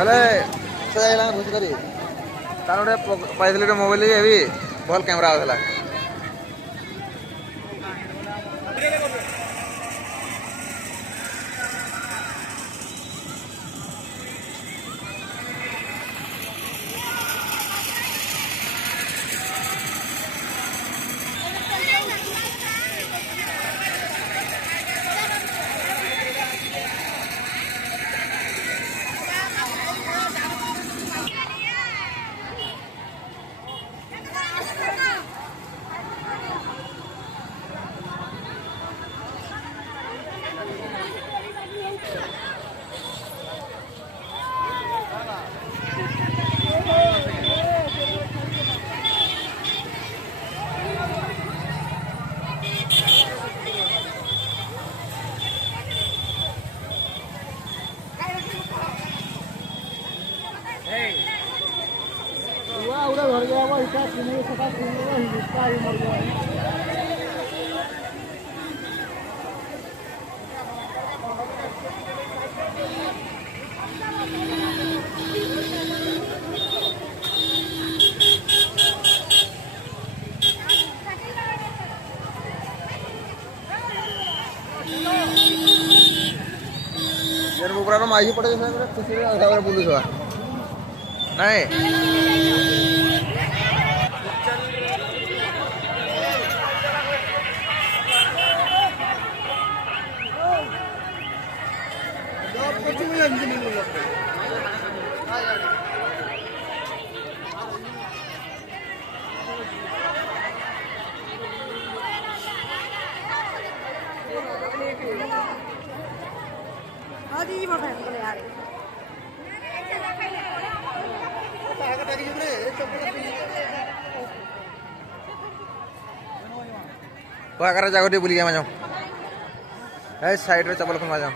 ହେଲେ ସେ ଯାଇଲା ଘୁଷ କରି ତାର ଗୋଟେ ପାଇଥିଲି ଗୋଟେ ମୋବାଇଲ ବି ଭଲ କ୍ୟାମେରା ଆଉଥିଲା। उड़ा घर गया वो इसका सुने सका सुने वो हिस्सा ही मर गया। यार वो पूरा माही पड़े जैसे खुशी रे आधा पुलिस हुआ नहीं वहाँ कर जाओ बुली गया मैं जाऊँ साइड में चप्पल खुलवा जाऊँ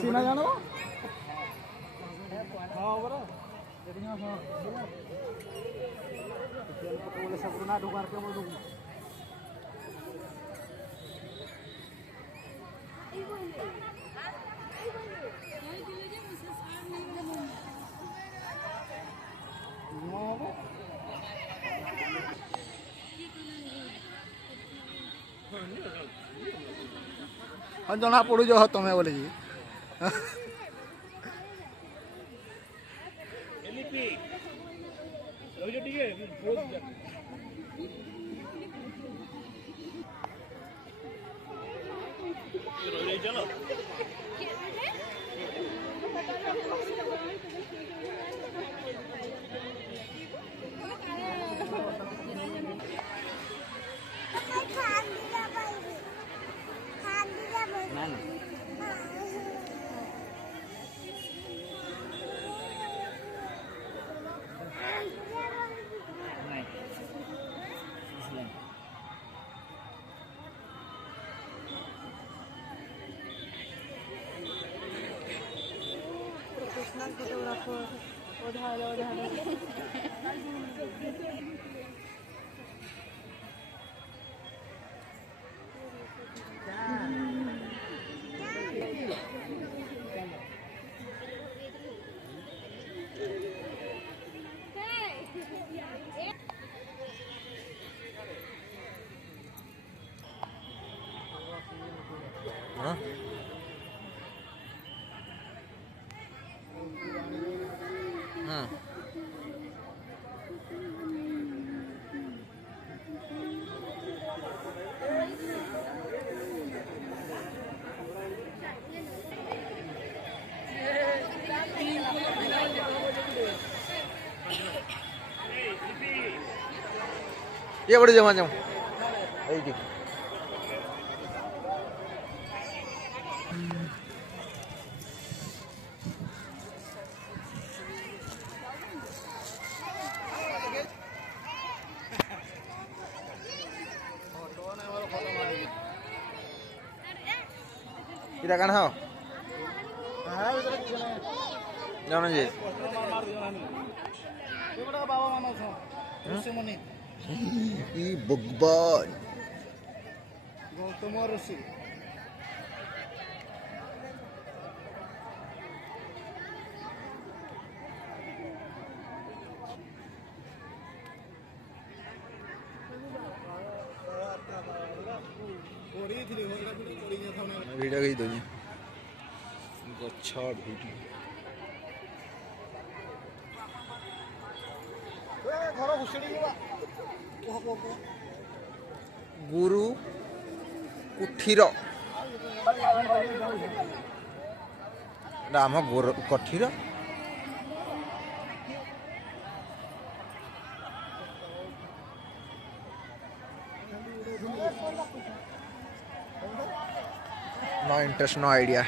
सीना जानो हाँ बरा जदिया हाँ तेल पटोले सब ना ढुकार के बोल दूँ हाँ जना पड़ू जो तुम्हें बोले जी फोटोग्राफर हाँ ये बड़ी जमा जाऊँ ଏଇଠି ଏଇଟା କାଣା ହବ ଜାଣ ଯେ ବାବା ମାନ ଋଷିମୁନି ଇ ଭଗବାନ ଗୌତମ ଋଷି ଭିଡ଼ିଓ ହେଇ ଦଉଛି ଗଛ ଭିଡ଼ିଓ ଘର ଭୁଷୁଡ଼ି ଗୁରୁ କୁଠୀର ଆମ ଗୁରୁ କଠୀର no interest no idea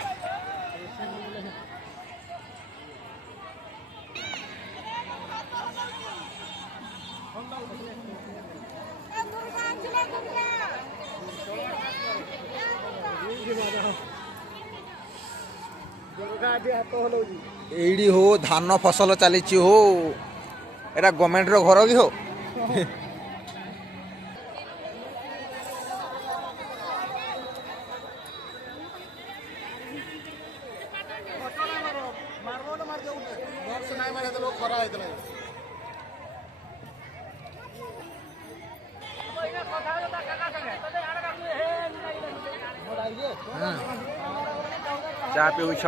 ଏଇଠି ହୋ ଧାନ ଫସଲ ଚାଲିଛି ହୋ ଏଟା ଗଭର୍ଣ୍ଣମେଣ୍ଟର ଘର କି ହୋ ଚା ପିଉଛ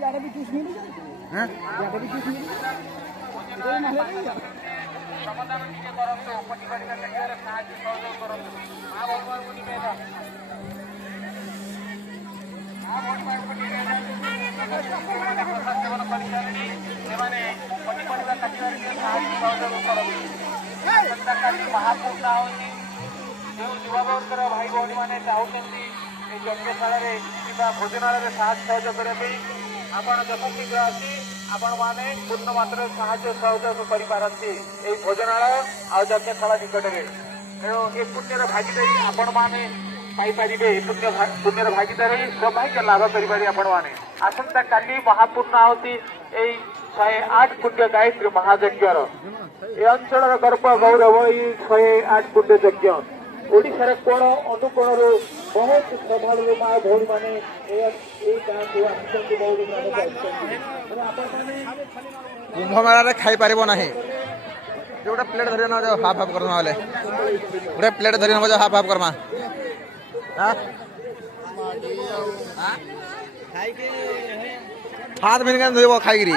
यार भी जूस मिल हैं यार भी जूस मिल ସମାଧାନ ଟିକେ କରନ୍ତୁ ପନିପରିବା କ୍ଷେତ୍ରରେ ସାହାଯ୍ୟ ସହଯୋଗ କରନ୍ତୁ ମା ଭଗବାନଙ୍କୁ ନିବେଦନ ପ୍ରସାଦ ସେବନ କରିସାରିଣି ସେମାନେ ପନିପରିବା କାଟିବାରେ ଟିକେ ସାହାଯ୍ୟ ସହଯୋଗ କରନ୍ତୁ ଆସନ୍ତାକାଲି ମହାପୂର୍ଣ୍ଣା ହେଉଛି ଯେଉଁ ଯୁବବର୍ଗର ଭାଇ ଭଉଣୀମାନେ ଚାହୁଁଛନ୍ତି এই ଯଜ୍ଞଶାଳାରେ କିମ୍ବା ଭୋଜନାଳୟରେ ସାହାଯ୍ୟ ସହଯୋଗ କରିବା ପାଇଁ ଆପଣ ଯଥାଶୀଘ୍ର ଆସି ଆପଣମାନେ ପୂର୍ଣ୍ଣ ମାତ୍ରାରେ ସାହାଯ୍ୟ ସହଯୋଗ କରିପାରନ୍ତି ଏହି ଭୋଜନାଳୟ ଆଉ ଯଜ୍ଞଶାଳା ନିକଟରେ ତେଣୁ ଏ ପୁଣ୍ୟର ଭାଗିଦାରୀ ଆପଣମାନେ ପାଇପାରିବେ ପୁଣ୍ୟର ଭାଗିଦାରୀ ସୌଭାଗ୍ୟ ଲାଭ କରିପାରିବେ ଆପଣମାନେ ଆସନ୍ତାକାଲି ମହାପୂର୍ଣ୍ଣ ଆହୁତି ଏଇ 108 ପୁଣ୍ୟ ଗାୟତ୍ରୀ ମହାଯଜ୍ଞର ଏ ଅଞ୍ଚଳର ଗର୍ବ ଗୌରବ ଏଇ 108 ପୁଣ୍ୟ ଯଜ୍ଞ ଓଡ଼ିଶାର କୋଣ ଅନୁକୋଣରୁ ବହୁତ ଶ୍ରଦ୍ଧାଳୁ ମା ଭଉଣୀ ମାନେ ଏଇ ଗାଁକୁ ଆସିଛନ୍ତି ବହୁତ ଗ୍ରାମକୁ ଆସିଛନ୍ତି ଆପଣମାନେ କୁମ୍ଭ ମେଳାରେ ଖାଇପାରିବ ନାହିଁ ଗୋଟେ ପ୍ଲେଟ୍ ଧରି ନ ଯାଉ ହାଫ୍ ହାଫ୍ କରମା ବୋଲେ ଗୋଟେ ପ୍ଲେଟ୍ ଧରି ନେବ ଯାଉ ହାଫ୍ ହାଫ୍ କରମା ହାତ ଭିନ କେନ୍ ଧୋଇବ ଖାଇକିରି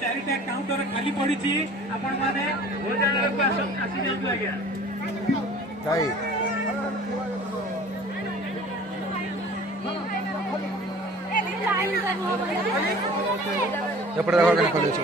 ଚାରିଟା କାଉଣ୍ଟର ଖାଲି ପଡିଛି ଆପଣମାନେ ଭୋଜନାଳୟକୁ ଆସି ଯାଆନ୍ତୁ ଆଜ୍ଞା ଏପଟେ ଦେଖ କେନ୍ ଖୋଲିଛି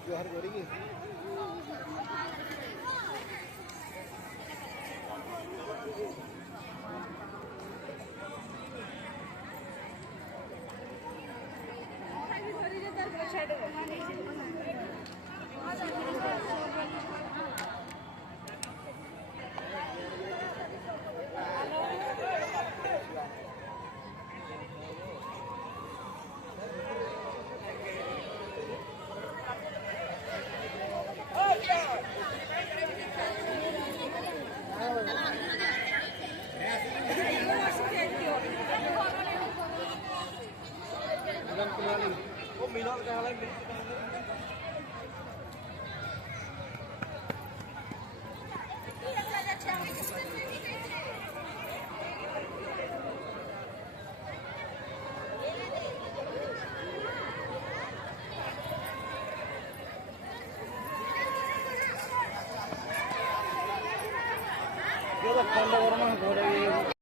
जुहार करेंगे ये तो ठंडा गरम हो रही है।